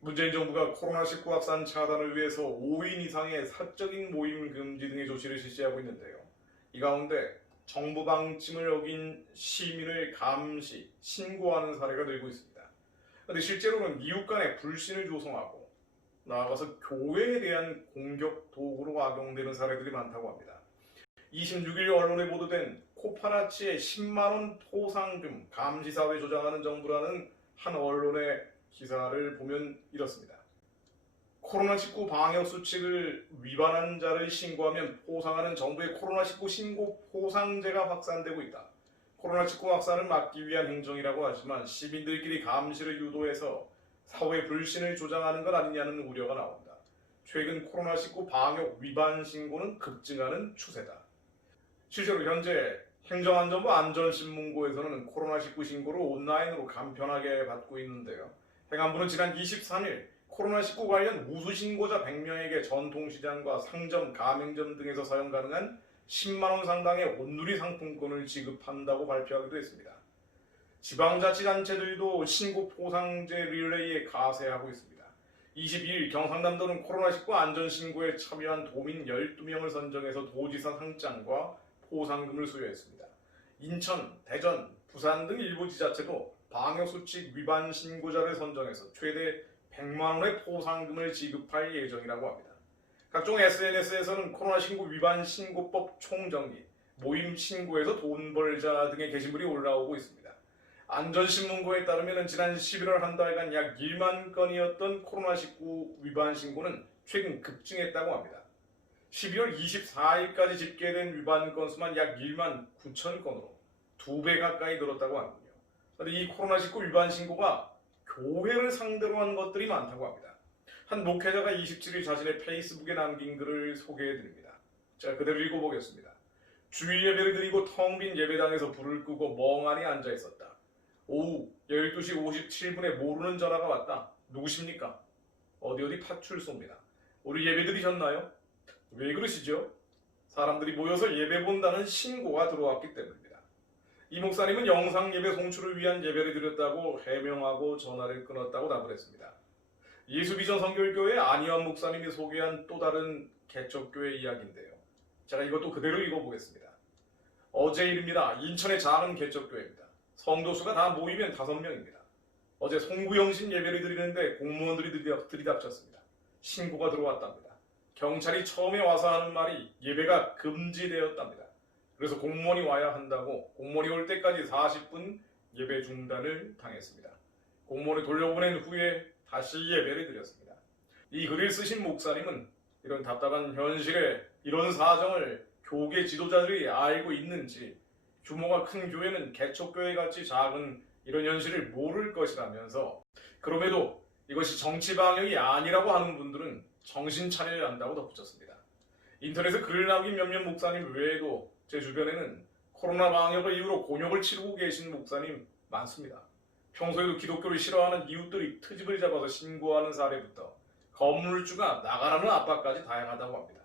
문재인 정부가 코로나19 확산 차단을 위해서 5인 이상의 사적인 모임 금지 등의 조치를 실시하고 있는데요. 이 가운데 정부 방침을 어긴 시민을 감시, 신고하는 사례가 늘고 있습니다. 그런데 실제로는 이웃 간의 불신을 조성하고 나아가서 교회에 대한 공격 도구로 악용되는 사례들이 많다고 합니다. 26일 언론에 보도된 코파라치의 10만원 포상금 감시사회 조장하는 정부라는 한 언론의 기사를 보면 이렇습니다. 코로나19 방역 수칙을 위반한 자를 신고하면 포상하는 정부의 코로나19 신고 포상제가 확산되고 있다. 코로나19 확산을 막기 위한 행정이라고 하지만 시민들끼리 감시를 유도해서 사회 불신을 조장하는 것 아니냐는 우려가 나온다. 최근 코로나19 방역 위반 신고는 급증하는 추세다. 실제로 현재 행정안전부 안전신문고에서는 코로나19 신고를 온라인으로 간편하게 받고 있는데요. 행안부는 지난 23일 코로나19 관련 우수 신고자 100명에게 전통시장과 상점, 가맹점 등에서 사용 가능한 10만원 상당의 온누리 상품권을 지급한다고 발표하기도 했습니다. 지방자치단체들도 신고 포상제 릴레이에 가세하고 있습니다. 22일 경상남도는 코로나19 안전신고에 참여한 도민 12명을 선정해서 도지사 상장과 포상금을 수여했습니다. 인천, 대전, 부산 등 일부 지자체도 방역수칙 위반 신고자를 선정해서 최대 100만 원의 포상금을 지급할 예정이라고 합니다. 각종 SNS에서는 코로나19 위반 신고법 총정리, 모임 신고에서 돈 벌자 등의 게시물이 올라오고 있습니다. 안전신문고에 따르면 지난 11월 한 달간 약 1만 건이었던 코로나19 위반 신고는 최근 급증했다고 합니다. 12월 24일까지 집계된 위반 건수만 약 1만 9천 건으로 두 배 가까이 늘었다고 하는군요. 그런데 이 코로나19 위반 신고가 교회를 상대로 한 것들이 많다고 합니다. 한 목회자가 27일 자신의 페이스북에 남긴 글을 소개해 드립니다. 제가 그대로 읽어보겠습니다. 주일 예배를 드리고 텅 빈 예배당에서 불을 끄고 멍하니 앉아 있었다. 오후 12시 57분에 모르는 전화가 왔다. 누구십니까? 어디 어디 파출소입니다. 우리 예배 드리셨나요? 왜 그러시죠? 사람들이 모여서 예배 본다는 신고가 들어왔기 때문입니다. 이 목사님은 영상 예배 송출을 위한 예배를 드렸다고 해명하고 전화를 끊었다고 답을 했습니다. 예수비전 선결교회 안희환 목사님이 소개한 또 다른 개척교회 이야기인데요. 제가 이것도 그대로 읽어보겠습니다. 어제 일입니다. 인천의 작은 개척교회입니다. 성도수가 다 모이면 다섯 명입니다. 어제 송구영신 예배를 드리는데 공무원들이 들이닥- 들이닥쳤습니다. 신고가 들어왔답니다. 경찰이 처음에 와서 하는 말이 예배가 금지되었답니다. 그래서 공무원이 와야 한다고 공무원이 올 때까지 40분 예배 중단을 당했습니다. 공무원을 돌려보낸 후에 다시 예배를 드렸습니다. 이 글을 쓰신 목사님은 이런 답답한 현실에 이런 사정을 교계 지도자들이 알고 있는지 규모가 큰 교회는 개척교회 같이 작은 이런 현실을 모를 것이라면서 그럼에도 이것이 정치 방역이 아니라고 하는 분들은 정신 차려야 한다고 덧붙였습니다. 인터넷에 글을 남긴 몇몇 목사님 외에도 제 주변에는 코로나 방역을 이유로 곤욕을 치르고 계신 목사님 많습니다. 평소에도 기독교를 싫어하는 이웃들이 트집을 잡아서 신고하는 사례부터 건물주가 나가라는 압박까지 다양하다고 합니다.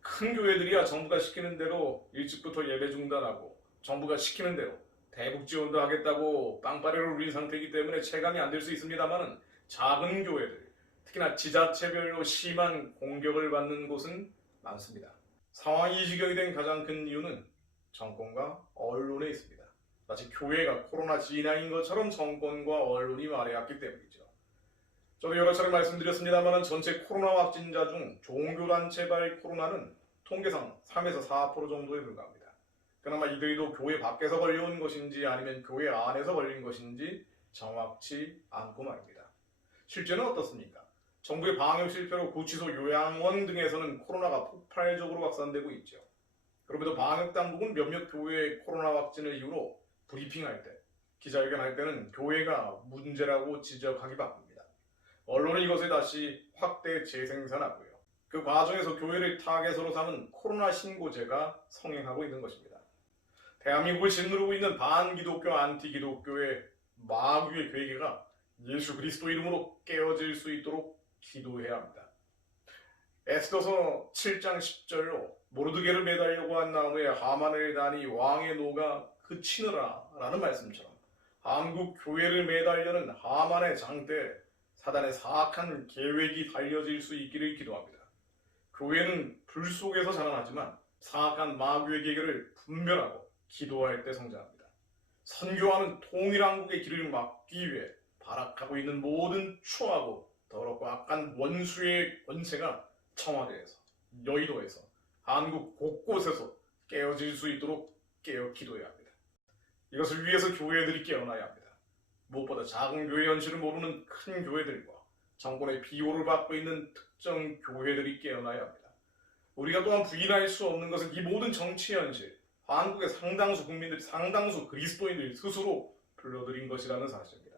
큰 교회들이야 정부가 시키는 대로 일찍부터 예배 중단하고 정부가 시키는 대로 대북 지원도 하겠다고 빵빠레를 울린 상태이기 때문에 체감이 안 될 수 있습니다만은 작은 교회들 특히나 지자체별로 심한 공격을 받는 곳은 많습니다. 상황이 이 지경이 된 가장 큰 이유는 정권과 언론에 있습니다. 마치 교회가 코로나 진앙인 것처럼 정권과 언론이 말해왔기 때문이죠. 저도 여러 차례 말씀드렸습니다만 전체 코로나 확진자 중 종교단체발 코로나는 통계상 3에서 4% 정도에 불과합니다. 그나마 이들도 교회 밖에서 걸려온 것인지 아니면 교회 안에서 걸린 것인지 정확치 않고 말입니다. 실제는 어떻습니까? 정부의 방역 실패로 구치소 요양원 등에서는 코로나가 폭발적으로 확산되고 있죠. 그럼에도 방역 당국은 몇몇 교회의 코로나 확진을 이유로 브리핑할 때, 기자회견할 때는 교회가 문제라고 지적하기 바쁩니다. 언론은 이것을 다시 확대 재생산하고요. 그 과정에서 교회를 타겟으로 삼은 코로나 신고제가 성행하고 있는 것입니다. 대한민국을 짓누르고 있는 반기독교 안티기독교의 마귀의 괴계가 예수 그리스도 이름으로 깨어질 수 있도록 기도해야 합니다. 에스더서 7장 10절로 모르드게를 매달려고 한 나무에 하만을 다니 왕의 노가 그치느라 라는 말씀처럼 한국 교회를 매달려는 하만의 장대 사단의 사악한 계획이 달려질 수 있기를 기도합니다. 교회는 불 속에서 자라나지만 사악한 마귀의 계획을 분별하고 기도할 때 성장합니다. 선교하는 통일한국의 길을 막기 위해 발악하고 있는 모든 추하고 더럽고 악한 원수의 권세가 청와대에서 여의도에서 한국 곳곳에서 깨어질 수 있도록 깨어 기도해야 합니다. 이것을 위해서 교회들이 깨어나야 합니다. 무엇보다 작은 교회 현실을 모르는 큰 교회들과 정권의 비호를 받고 있는 특정 교회들이 깨어나야 합니다. 우리가 또한 부인할 수 없는 것은 이 모든 정치 현실, 한국의 상당수 국민들, 상당수 그리스도인들이 스스로 불러들인 것이라는 사실입니다.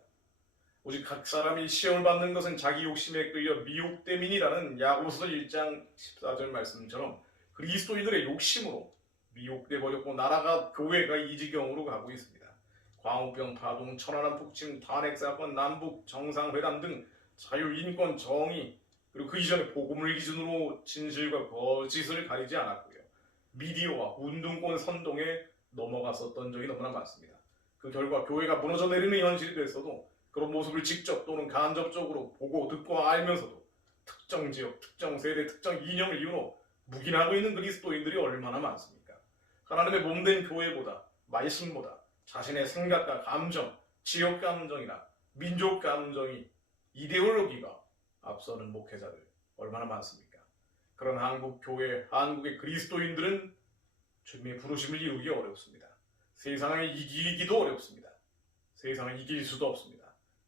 오직 각 사람이 시험을 받는 것은 자기 욕심에 끌려 미혹됨이니라는 야고보서 1장 14절 말씀처럼 그리스도인들의 욕심으로 미혹돼 버렸고 나라가 교회가 이 지경으로 가고 있습니다. 광우병 파동, 천안함 북침, 탄핵 사건, 남북 정상회담 등 자유, 인권, 정의 그리고 그 이전에 복음을 기준으로 진실과 거짓을 가리지 않았고요. 미디어와 운동권 선동에 넘어갔었던 적이 너무나 많습니다. 그 결과 교회가 무너져 내리는 현실이 됐어도 그런 모습을 직접 또는 간접적으로 보고 듣고 알면서도 특정 지역, 특정 세대, 특정 이념을 이유로 묵인하고 있는 그리스도인들이 얼마나 많습니까? 하나님의 몸된 교회보다 말씀보다 자신의 생각과 감정, 지역 감정이나 민족 감정이 이데올로기가 앞서는 목회자들 얼마나 많습니까? 그런 한국 교회, 한국의 그리스도인들은 주님의 부르심을 이루기 어렵습니다. 세상을 이기기도 어렵습니다. 세상을 이길 수도 없습니다.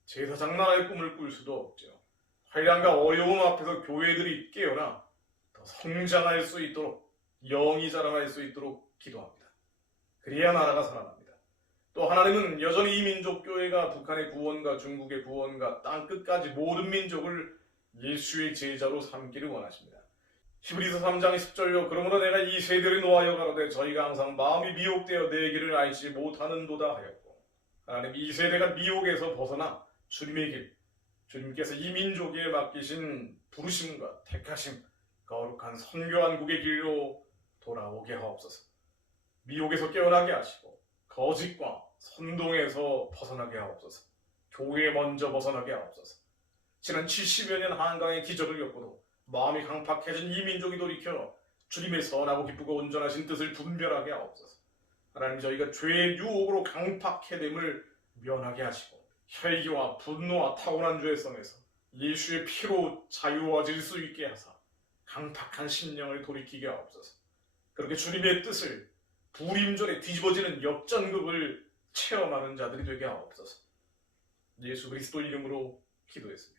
제사장 나라의 꿈을 꿀 수도 없죠. 환란과 어려움 앞에서 교회들이 깨어나 더 성장할 수 있도록 영이 자라날 수 있도록 기도합니다. 그래야 나라가 살아납니다. 또 하나님은 여전히 이 민족 교회가 북한의 구원과 중국의 구원과 땅 끝까지 모든 민족을 예수의 제자로 삼기를 원하십니다. 히브리서 3장 10절로 그러므로 내가 이 세대를 놓아여 가로되 저희가 항상 마음이 미혹되어 내 길을 알지 못하는도다 하였고 하나님 이 세대가 미혹에서 벗어나 주님의 길 주님께서 이 민족에 맡기신 부르심과 택하심 거룩한 선교한국의 길로 돌아오게 하옵소서. 미혹에서 깨어나게 하시고 거짓과 선동에서 벗어나게 하옵소서. 교회에 먼저 벗어나게 하옵소서. 지난 70여 년 한강의 기적을 겪고도 마음이 강팍해진 이 민족이 돌이켜 주님의 선하고 기쁘고 온전하신 뜻을 분별하게 하옵소서. 하나님 저희가 죄의 유혹으로 강팍해됨을 면하게 하시고 혈기와 분노와 타고난 죄성에서 예수의 피로 자유워질 수 있게 하사 강팍한 심령을 돌이키게 하옵소서. 그렇게 주님의 뜻을 불임절에 뒤집어지는 역전극을 체험하는 자들이 되게 하옵소서. 예수 그리스도 이름으로 기도했습니다.